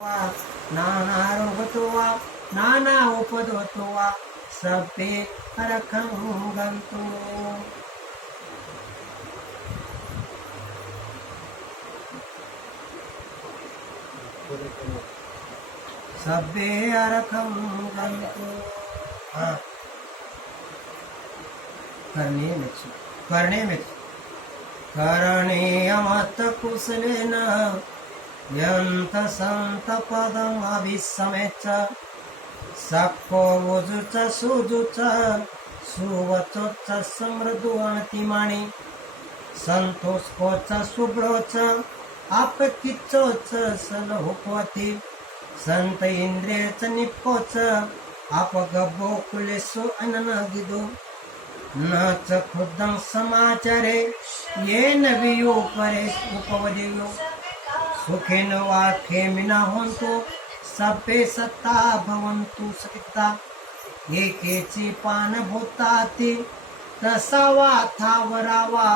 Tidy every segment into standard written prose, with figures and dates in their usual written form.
नाना रोगतो वा नाना उपदोतो वा सभ्ये अरखं गंतो सभ्ये अरखं गंतो। करणे अमत कुशलेन यंत संत पदम अभिसमेच सक्को वजुच सुजुच सुवचोच समृद्धु अणतिमाणी संतोष कोच सुब्रोच आपकिच्चोच सलहुपवती संत इंद्रियच निप्पोच आपगब्बो कुलेसो अननगिदो न च खुद्दं समाचारे येन वियो परे उपवदेयो सुखेन वा खेमिना होन्तु सभ्ये सत्ता भवन्तु सकिता एकेची पान भूताति तसावा थावरावा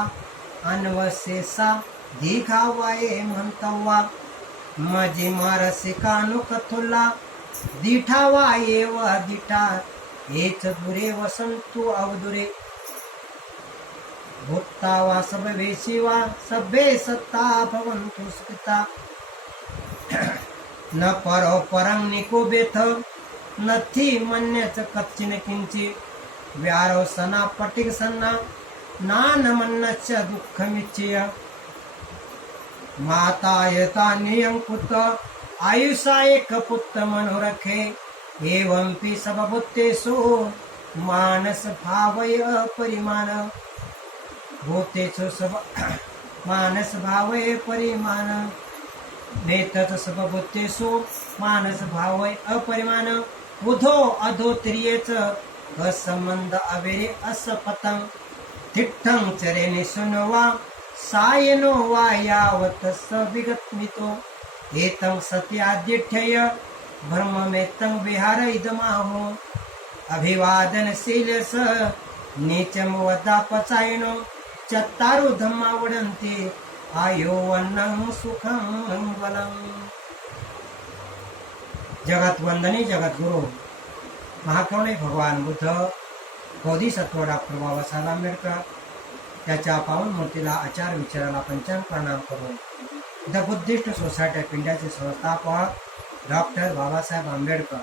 अनवशेषा दीघावा ये म्हणतवा मजी मारसिकानु कथुला दिठावा येव दिठा हेच दुरे वसंतु अवदुरे भूतावा सभ्ये शिवा सभ्ये सत्ता भवन्तु सुखिता न परो परं निको बेथ नथी मन्यच कच्चिन किंची व्यारो सना पटिक सन्ना नान मन्नच दुःखमिच्चय माता यता नियंकुत आयुषा एक पुत्र मनोरखे एवंपि सबभूतेषु मानस भावय परिमाण भूतेषु सब मानस भावय परिमाण नेतच सबभूतेषु मानस भावय अपरिमाण उधो अधो त्रियेच असंबंध अवेरे असपतं तिठ्ठं चरे निसुनवा सायनो वा यावत सविगतमितो एतं सत्यादिठ्यय ब्रह्ममेतं विहार इदमाहो अभिवादनशीलस नीचम वदापचायनो चत्तारो धम्मा वडन्ते आयो वन्नं सुखं बलं। जगत वंदनी जगत गुरु महाकवणे भगवान बुद्ध बोधिसत्व डॉक्टर बाबासाहेब आंबेडकर त्याच्या पावन मूर्तीला आचार विचाराला पंचांग प्रणाम करून द बुद्धिस्ट सोसायटी ऑफ इंडियाचे संस्थापक डॉक्टर बाबासाहेब आंबेडकर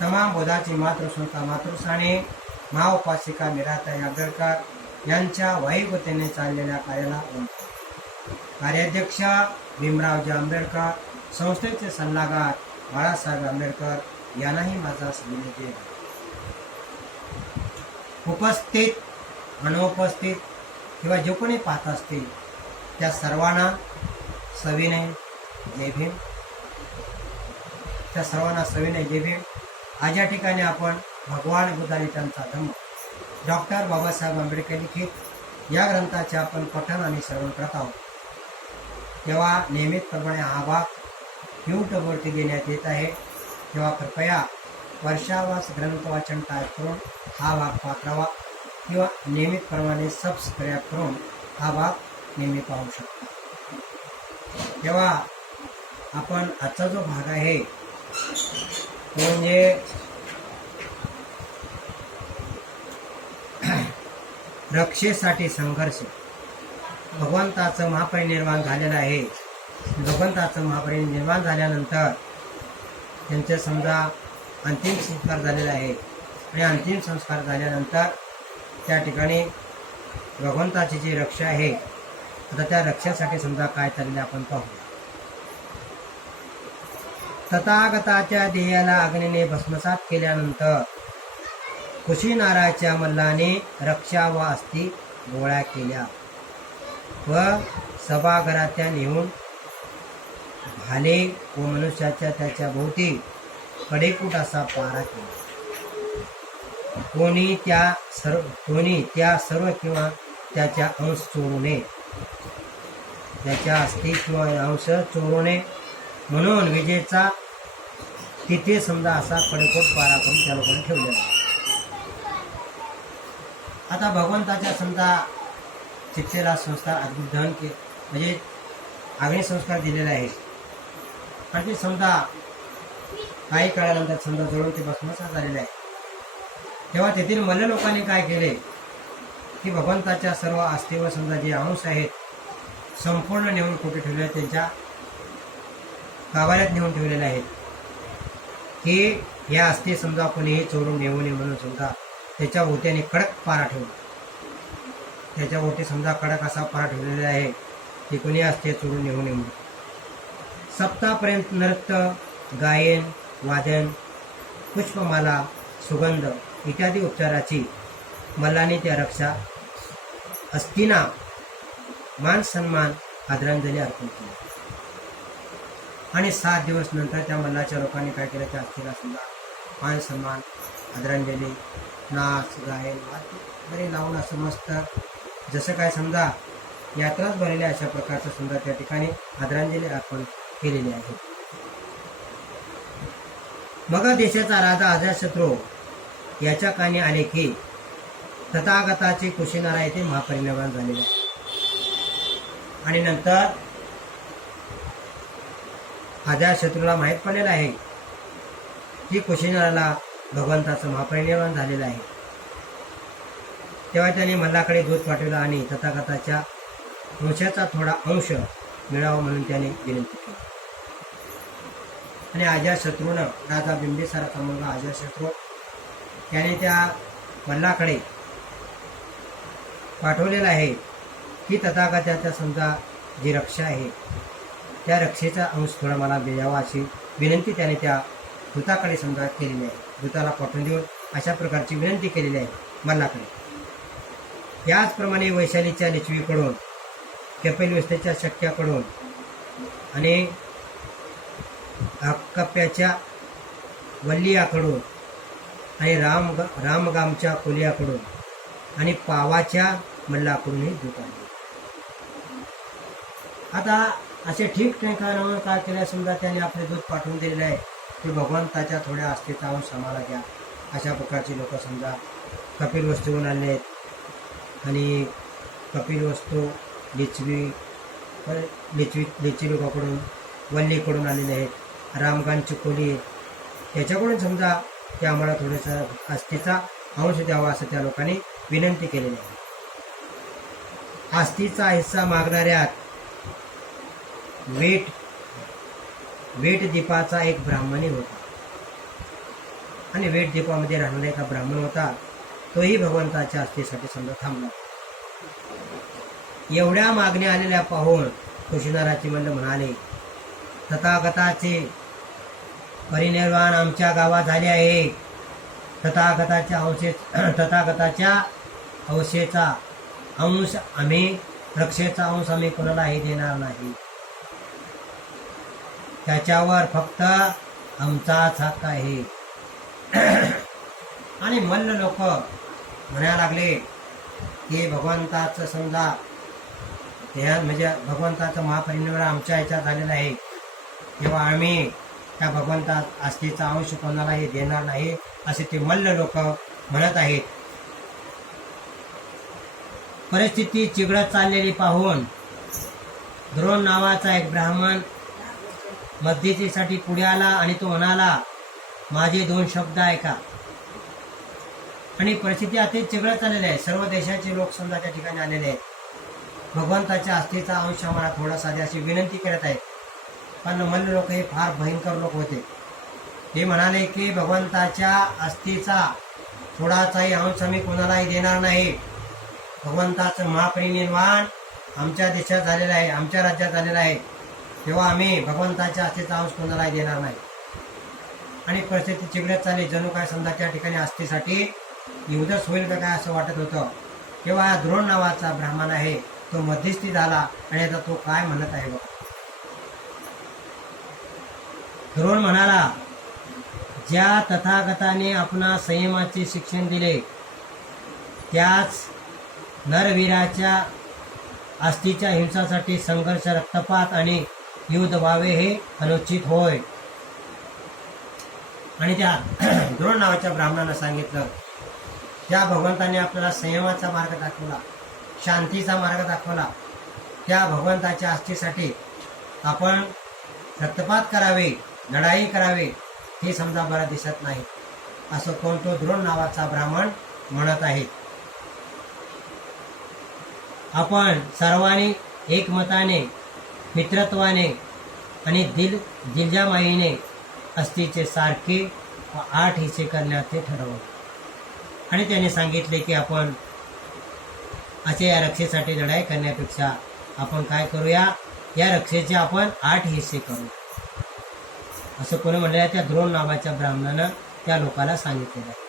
तमाम बोधाची मातृसंस्था मातृसाने महाउपासिका मीराताई आंबेडकर यांच्या वैभवतेने चाललेल्या कार्याला कार्याध्यक्ष भीमरावजी आंबेडकर संस्थेचे सल्लागार बाळासाहेब आंबेडकर यांनाही माझा विनंती आहे। उपस्थित अनुपस्थित किंवा जे कोणी पाहत असतील त्या सर्वांना सविनय जय भीम। त्या सर्वांना सविनय जय भीम। आज या ठिकाणी आपण भगवान बुद्ध आणि त्यांचा धम्म डॉक्टर बाबासाहेब आंबेडकर लिखित या ग्रंथाचे आपण पठण आणि श्रवण करत आहोत। तेव्हा नियमितप्रमाणे हा भाग यूट्यूबवरती देण्यात येत आहे, तेव्हा कृपया वर्षावास ग्रंथ वाचन टाईप करून हा भाग पाठवा किंवा नियमितप्रमाणे सबस्क्राईब करून हा भाग नेहमी पाहू शकता। तेव्हा आपण आजचा जो भाग आहे तो म्हणजे रक्षेसाठी संघर्ष। भगवंताचं महापरिनिर्वाण झालेलं आहे। भगवंताचं महापरिनिर्वाण झाल्यानंतर त्यांचे समजा अंतिम संस्कार झालेले आहे आणि अंतिम संस्कार झाल्यानंतर त्या ठिकाणी भगवंताची जी रक्षा आहे आता त्या रक्षेसाठी समजा काय चालले आपण पाहूया। तथागताच्या देहाला अग्नीने भस्मसात केल्यानंतर कुशीनाराच्या मल्लाने रक्षा व अस्थी गोळ्या केल्या व सभागृहात नेऊन भाले व मनुष्याच्या त्याच्या भोवती कडेकूट असा पारा केला। कोणी त्या सर्व किंवा त्याच्या अंश चोरू नये, त्याच्या अस्थी किंवा अंश चोरू नये म्हणून विजेचा तिथे समजा असा कडेकूट पारा करून त्या लोकांनी ठेवलेला। आता भगवंताच्या समजा चित्तेला संस्कार अद्भुत दहन के म्हणजे अग्निसंस्कार दिलेला आहे। आणि ते समजा काही काळानंतर समजा जळून ते भस्मसात झालेले आहे, तेव्हा तेथील मल्ल लोकांनी काय केले की भगवंताच्या सर्व आस्थेवर समजा जे अंश आहेत संपूर्ण नेऊन कुठे ठेवले, त्यांच्या गाभाऱ्यात नेऊन ठेवलेले आहेत की या अस्थी समजा कोणीही चोरून नेऊ नये म्हणून समजा त्याच्या भोवत्याने कडक पारा ठेवला. त्याच्या भोवती समजा कडक असा पारा ठेवलेला आहे की कोणी अस्थी चोरून नेऊ नये म्हणून. सप्तापर्यंत नृत्य, गायन, वादन, पुष्पमाला, सुगंध इत्यादी उपचाराची मल्लांनी त्या रक्षा अस्थींना मान सन्मान आदरांजली अर्पण केली. आणि 7 दिवस नंतर त्या मल्लाच्या लोकांनी काय केलं, त्या अस्थीला समजा मान सन्मान आदरांजली, नाच, गायन, वाद्य लावून असं मस्त जसं काय समजा यात्राच भरलेल्या अशा प्रकारचं समजा त्या ठिकाणी आदरांजली अर्पण केलेली आहे. मग देशाचा राजा अजातशत्रू याच्या कानी आले की तथागताचे कुशीनारा येथे महापरिनिर्वाण झालेले आहे. आणि नंतर अजातशत्रूला माहीत पडलेलं आहे की कुशीनाराला भगवंताचं महापरिनिर्वाण झालेलं आहे. तेव्हा त्याने मल्लाकडे दूत पाठवलं आणि तथागताच्या वंशाचा थोडा अंश मिळावा म्हणून त्याने विनंती केली. आणि अजातशत्रूनं राजा बिंबिसाराचा मुलगा अजातशत्रू त्याने त्या मल्लाकडे पाठवलेला आहे की तथागताच्या समजा जी रक्षा आहे त्या रक्षेचा अंश थोडा मला द्यावा अशी विनंती त्याने त्या दूताकडे समजा केलेली आहे. दूताला पाठवून देऊन अशा प्रकारची विनंती केलेली आहे मल्लाकडे. याचप्रमाणे वैशालीच्या लिच्छवीकडून, कपिलवस्तीच्या शक्याकडून आणि कप्प्याच्या वल्लियाकडून आणि रामगामच्या कोलियाकडून आणि पावाच्या मल्लाकडूनही दूत आले. आता असे ठिकठिकाणावर काय केलं समजा त्याने आपले दूत पाठवून दिलेले आहे की भगवंताच्या थोड्या अस्थीचा अंश आम्हाला घ्या. अशा प्रकारची लोक समजा कपिलवस्तूहून आले आहेत आणि कपिलवस्तू लिच्छवी लोकांकडून, वल्लीकडून आलेले आहेत, रामगानची कोली त्याच्याकडून समजा ते आम्हाला थोडंसं अस्थीचा अंश द्यावा असं त्या लोकांनी विनंती केलेली आहे. अस्थीचा हिस्सा मागणाऱ्यात वेट दीपाचा एक ब्राह्मणी होता आणि वेट दीपामध्ये राहणारा एका ब्राह्मण होता. तोही भगवंताच्या अस्थीसाठी समजा थांबला. एवढ्या मागण्या आलेल्या पाहून कुशीनाराची मंडळ म्हणाले, तथागताचे परिनिर्वाण आमच्या गावात झाले आहे. तथागताच्या अवशेचा अंश आम्ही, रक्षेचा अंश आम्ही कोणालाही देणार नाही. त्याच्यावर फक्त आमचाच हक्क आहे. आणि मल्ल लोक म्हणायला लागले की भगवंताचं समजा म्हणजे भगवंताचं महापरिनिर्वाण आमच्या ह्याच्यात झालेलं आहे, तेव्हा आम्ही त्या भगवंता अस्थीचा अंश कोणालाही देणार नाही असे ते मल्ल लोक म्हणत आहेत. परिस्थिती चिघळत चाललेली पाहून द्रोण नावाचा एक ब्राह्मण मध्यस्थीसाठी पुढे आला आणि तो म्हणाला, माझे 2 शब्द ऐका. आणि परिस्थिती अतिशय चिघळत चाललेली आहे. सर्व देशाचे लोक समजा त्या ठिकाणी आलेले आहेत. भगवंताच्या अस्थीचा अंश आम्हाला थोडासा द्या अशी विनंती करत आहेत. पण मल्ल लोक हे फार भयंकर लोक होते. ते म्हणाले की भगवंताच्या अस्थीचा थोडासाही अंश आम्ही कोणालाही देणार नाही. भगवंताचं महापरिनिर्वाण आमच्या देशात झालेलं आहे, आमच्या राज्यात झालेलं आहे, तेव्हा आम्ही भगवंताच्या अस्थीचा अंश कोणालाही देणार नाही. आणि परिस्थिती चिघळत चालली. जणू काय समजा त्या ठिकाणी अस्थीसाठी युद्धच होईल का काय असं वाटत होतं. तेव्हा हा द्रोण नावाचा ब्राह्मण आहे तो मध्यस्थी झाला आणि आता तो काय म्हणत आहे बघा. द्रोण म्हणाला, ज्या तथागताने आपणा संयमाचे शिक्षण दिले त्याच नरवीराच्या अस्थीच्या हिंसासाठी संघर्ष, रक्तपात आणि युद्ध व्हावे हे अनुचित होय. आणि त्या द्रोण नावाच्या ब्राह्मणानं सांगितलं, ज्या भगवंताने आपल्याला संयमाचा मार्ग दाखवला, शांतीचा मार्ग दाखवला, त्या भगवंताच्या अस्थीसाठी आपण रक्तपात करावे, लढाई करावे, हे समजा बरं दिसत नाही, असं कोणतो द्रोण नावाचा ब्राह्मण म्हणत आहे. आपण सर्वांनी एकमताने, मित्रत्वाने आणि दिलजामाईने अस्तीचे सारखे व 8 हिस्से करण्याचे ठरवले. आणि त्याने सांगितले की आपण असे या रक्षेसाठी लढाई करण्यापेक्षा आपण काय करूया, या रक्षेचे आपण 8 हिस्से करू, असं कोणी म्हणलं. त्या द्रोण नावाच्या ब्राह्मणानं त्या लोकाला सांगितलेलं आहे.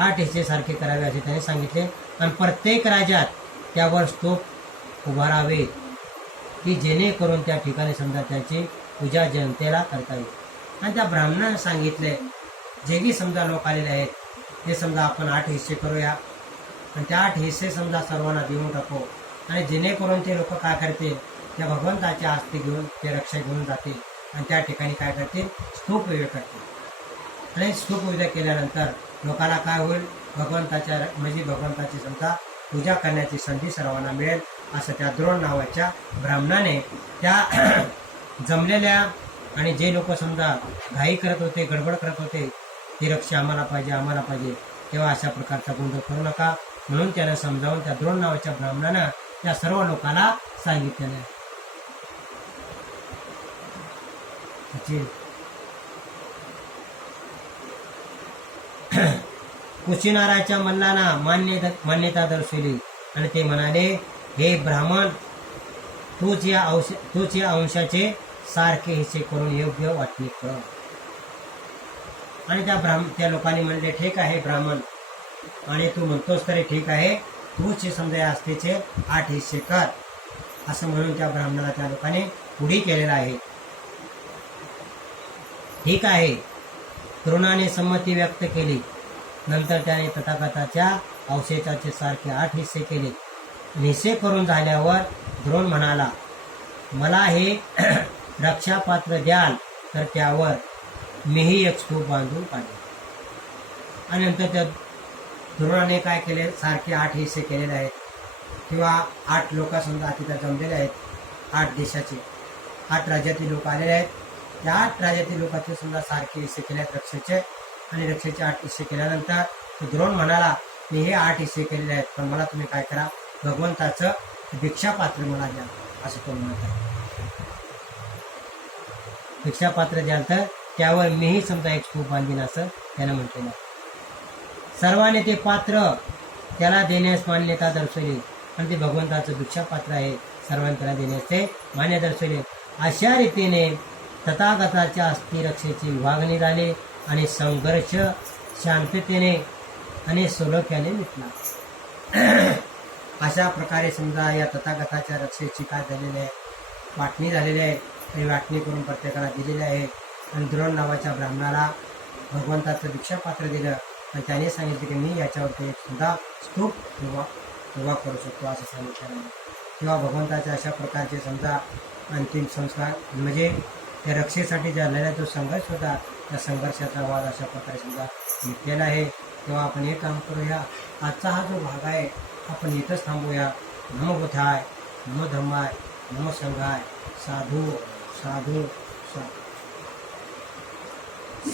8 हिस्से सारखे करावे असे त्याने सांगितले. आणि प्रत्येक राज्यात त्यावर स्तूप उभारावे की जेणेकरून त्या ठिकाणी समजा त्याची पूजा जनतेला करता येईल. आणि त्या ब्राह्मणाने सांगितले, जे की समजा लोक आलेले आहेत ते समजा आपण 8 हिस्से करूया आणि त्या 8 हिस्से समजा सर्वांना देऊन टाकू. आणि जेणेकरून ते लोक काय करतील, त्या भगवंताच्या आस्ती घेऊन ते रक्षा घेऊन जातील आणि त्या ठिकाणी काय करतील, स्तूप उभे करतील. आणि स्तूप उभे केल्यानंतर लोकांना काय होईल, भगवंताची समजा पूजा करण्याची संधी सर्वांना मिळेल, असं त्या द्रोण नावाच्या ब्राह्मणाने त्या जमलेल्या आणि जे लोक समजा घाई करत होते, गडबड करत होते, ती रक्षा आम्हाला पाहिजे, तेव्हा अशा प्रकारचा गोंधळ करू नका म्हणून त्यानं समजावून त्या द्रोण नावाच्या ब्राह्मणानं त्या सर्व लोकांना सांगितलेलं आहे. कुशीनाराच्या मल्लांना मान्यता दर्शवली आणि ते म्हणाले, हे ब्राह्मण, तूच या अंशाचे सारखे हिस्से करून योग्य वाटणी कर. आणि त्या लोकांनी म्हणले, ठीक आहे ब्राह्मण, आणि तू म्हणतोस तरी ठीक आहे, तूच समजा या आस्थेचे 8 हिस्से कर, असं म्हणून त्या ब्राह्मणाला त्या लोकांनी पुढे केलेला आहे. ठीक आहे, द्रोणाने संमती व्यक्त केली. नंतर त्याने तथागताच्या अवशेषाचे सारखे 8 हिस्से केले. हिस्से करून झाल्यावर द्रोण म्हणाला, मला हे रक्षापात्र द्याल तर त्यावर मीही एक स्तूप बांधून काढले. आणि नंतर त्या द्रोणाने काय केले, सारखे 8 हिस्से केलेले आहेत, किंवा 8 लोक समजा तिथे जमलेले आहेत, 8 देशाचे, 8 राज्यातील लोक आलेले आहेत. त्या 8 राज्यातील लोकांचे समजा सारखे हिस्से केले आहेत रक्षेचे. आणि रक्षेचे 8 हिस्से केल्यानंतर द्रोण म्हणाला, मी हे 8 हिस्से केलेले आहेत, पण मला तुम्ही काय करा, भगवंताचं भिक्षापात्र मला द्या, असं तो म्हणत आहे. भिक्षापात्र द्याल तर त्यावर मीही समजा एक स्तूप बांधीन, असं त्यानं म्हटलेलं आहे. सर्वांनी ते पात्र त्याला देण्यास मान्यता दर्शवली आणि ते भगवंताचं भिक्षापात्र आहे, सर्वांनी त्याला देण्यास ते मान्यता दर्शवली. अशा रीतीने तथागताच्या अस्थिरक्षेची विभागणी झाली आणि संघर्ष शांततेने आणि सलोख्याने मिटला. अशा प्रकारे समजा या तथागताच्या रक्षेची काय झालेली आहे, वाटणी झालेली आहे. आणि वाटणी करून प्रत्येकाला दिलेली आहे. आणि द्रोण नावाच्या ब्राह्मणाला भगवंताचं भिक्षापात्र दिलं आणि त्याने सांगितलं की मी याच्यावरती एक सुद्धा स्तूप उभा करू शकतो, असं सांगितलं आहे. किंवा भगवंताच्या अशा प्रकारचे समजा अंतिम संस्कार, म्हणजे त्या रक्षेसाठी झालेला जो संघर्ष होता, त्या संघर्षाचा वाद अशा प्रकारे समजा मिटलेला आहे. तेव्हा आपण हे काम करूया. आजचा हा जो भाग आहे आपण इथंच थांबूया. नमो बुद्धाय, नमो धम्माय, नमो संघाय. साधू साधू.